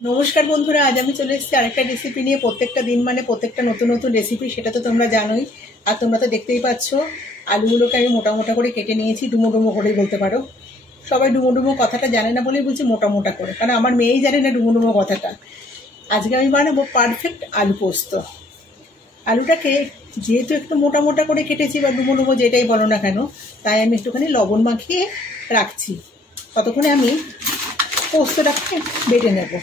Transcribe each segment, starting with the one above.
নমস্কার বন্ধুরা, আজ আমি চলে এসেছি আরেকটা রেসিপি নিয়ে। প্রত্যেকটা দিন মানে প্রত্যেকটা নতুন নতুন রেসিপি, সেটা তো তোমরা জানোই। আর তোমরা তো দেখতেই পাচ্ছ, আলুগুলোকে আমি মোটা মোটা করে কেটে নিয়েছি, ডুমো ডুমো করেই বলতে পারো। সবাই ডুমো ডুমো কথাটা জানে না বলেই বলছি মোটা মোটা করে, কারণ আমার মেয়েই জানে না ডুমো ডুমো কথাটা। আজকে আমি বানাবো পারফেক্ট আলু পোস্ত। আলুটাকে যেহেতু একটু মোটা মোটা করে কেটেছি বা ডুমো ডুমো যেটাই বলো না কেন, তাই আমি একটুখানি লবণ মাখিয়ে রাখছি। ততক্ষণে আমি পোস্তটাকে বেটে নেবো।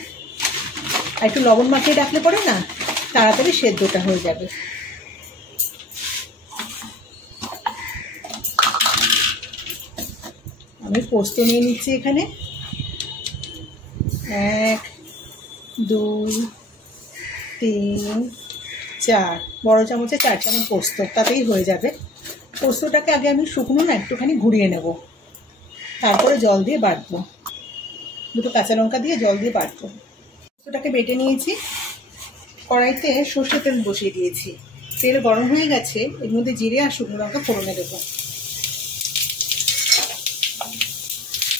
আর একটু লবণ মাখিয়ে রাখলে পরে না তাড়াতাড়ি সেদ্ধটা হয়ে যাবে। আমি পোস্ত নিয়ে নিচ্ছি এখানে 1 2 3 4 বড় চামচে 4 চামচ পোস্ত, তাতেই হয়ে যাবে। পোস্তটাকে আগে আমি শুকনো না একটুখানি ঘুরিয়ে নেব, তারপরে জল দিয়ে বাটবো। দুটো কাঁচা লঙ্কা দিয়ে জল দিয়ে বাটবো। পোস্তটাকে বেটে নিয়েছি। কড়াইতে সর্ষের তেল বসিয়ে দিয়েছি। তেল গরম হয়ে গেছে, এর মধ্যে জিরে আর শুকনো লঙ্কা ফোড়নে দেবো।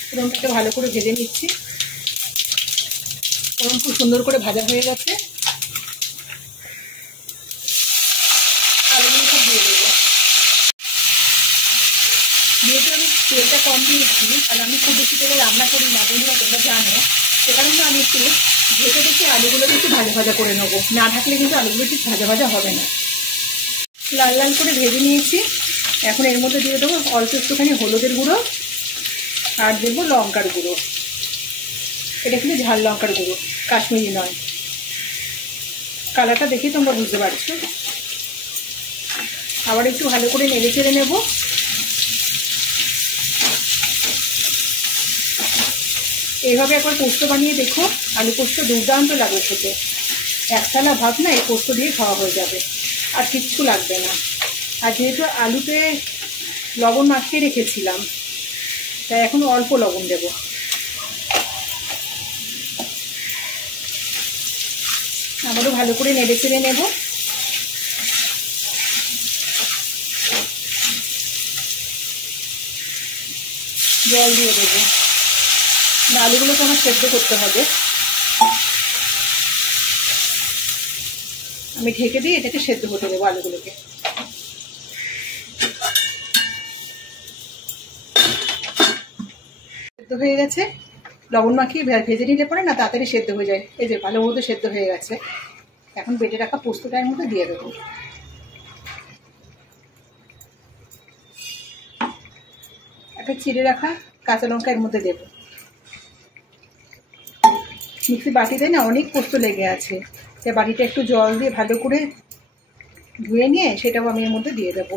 ফোড়নটাকে ভালো করে ভেজে নিচ্ছি। ফোড়ন খুব সুন্দর করে ভাজা হয়ে গেছে। আলুগুলো সব দিয়ে দেবো। যেহেতু আমি তেলটা কম দিয়েছি, কারণ আমি খুব বেশি তেলে রান্না করি না বন্ধুরা, তোমরা জানো। সে কারণে আমি একটু ঢেকে ঢেকে আলুগুলোকে একটু ভাজা ভাজা করে নেবো। না ঢাকলে কিন্তু আলুগুলো ঠিক ভাজা ভাজা হবে না। লাল লাল করে ভেজে নিয়েছি। এখন এর মধ্যে দিয়ে দেবো অল্প একটুখানি হলুদের গুঁড়ো, আর দেবো লঙ্কার গুঁড়ো। এটা কিন্তু ঝাল লঙ্কার গুঁড়ো, কাশ্মীরি নয়। কালারটা দেখেই তোমরা বুঝতে পারছো। আবার একটু ভালো করে নেড়ে চেড়ে নেব। এইভাবে একবার পোস্ত বানিয়ে দেখো, আলু পোস্ত দুর্দান্ত লাগবে খেতে। এক থালা ভাত না এই পোস্ত দিয়ে খাওয়া হয়ে যাবে, আর কিচ্ছু লাগবে না। আর যেহেতু আলুতে লবণ মাখিয়ে রেখেছিলাম, তাই এখন অল্প লবণ দেব। আবারও ভালো করে নেড়ে চেড়ে নেব। জল দিয়ে দেবো। আলুগুলোকে আমার সেদ্ধ করতে হবে। আমি ঢেকে দিয়ে এটাকে সেদ্ধ হতে দেবো আলুগুলোকে। সেদ্ধ হয়ে গেছে। লবণ মাখিয়ে ভেজে নিলে পরে না তাড়াতাড়ি সেদ্ধ হয়ে যায়। এই যে ভালো মতো সেদ্ধ হয়ে গেছে। এখন বেটে রাখা পোস্তটা এর মধ্যে দিয়ে দেবো। একটা চিড়ে রাখা কাঁচা লঙ্কা এর মধ্যে দেবো। মিক্সি বাটিতে না অনেক পোস্ত লেগে আছে, তাই বাটিটা একটু জল দিয়ে ভালো করে ধুয়ে নিয়ে সেটাও আমি এর মধ্যে দিয়ে দেবো।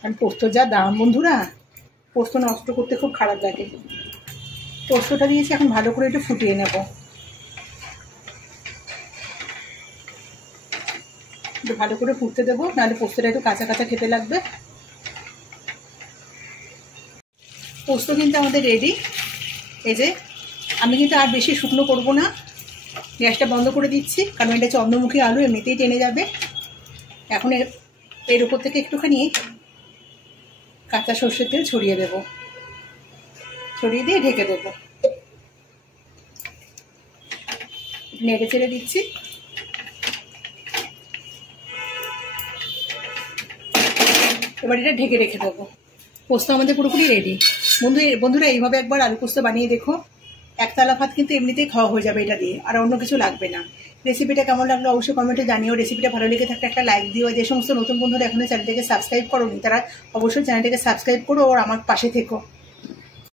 কারণ পোস্তর যা দাম বন্ধুরা, পোস্ত নষ্ট করতে খুব খারাপ লাগে। পোস্তটা দিয়েছি, এখন ভালো করে একটু ফুটিয়ে নেব। একটু ভালো করে ফুটতে দেবো, নাহলে পোস্তটা একটু কাঁচা কাঁচা খেতে লাগবে। পোস্ত কিন্তু আমাদের রেডি। এই যে আমি কিন্তু আর বেশি শুকনো করব না, গ্যাসটা বন্ধ করে দিচ্ছি, কারণ এটা চন্দ্রমুখী আলু, এমনিতেই টেনে যাবে। এখন এর উপর থেকে একটুখানি কাঁচা সর্ষের তেল ছড়িয়ে দেব। ছড়িয়ে দিয়ে ঢেকে দেব। নেড়ে চেড়ে দিচ্ছি। এবার এটা ঢেকে রেখে দেবো। পোস্ত আমাদের পুরোপুরি রেডি। বন্ধুরা এইভাবে একবার আলু পোস্ত বানিয়ে দেখো। একতলা ভাত কিন্তু এমনিতেই খাওয়া হয়ে যাবে এটা দিয়ে, আর অন্য কিছু লাগবে না। রেসিপিটা কেমন লাগলো অবশ্যই কমেন্টে জানিও। রেসিপিটা ভালো লেগে থাকলে একটা লাইক দিও। যে সমস্ত নতুন বন্ধুরা এখনো চ্যানেলটাকে সাবস্ক্রাইব করোনি, তারা অবশ্যই চ্যানেলটাকে সাবস্ক্রাইব করো আর আমার পাশে থেকো।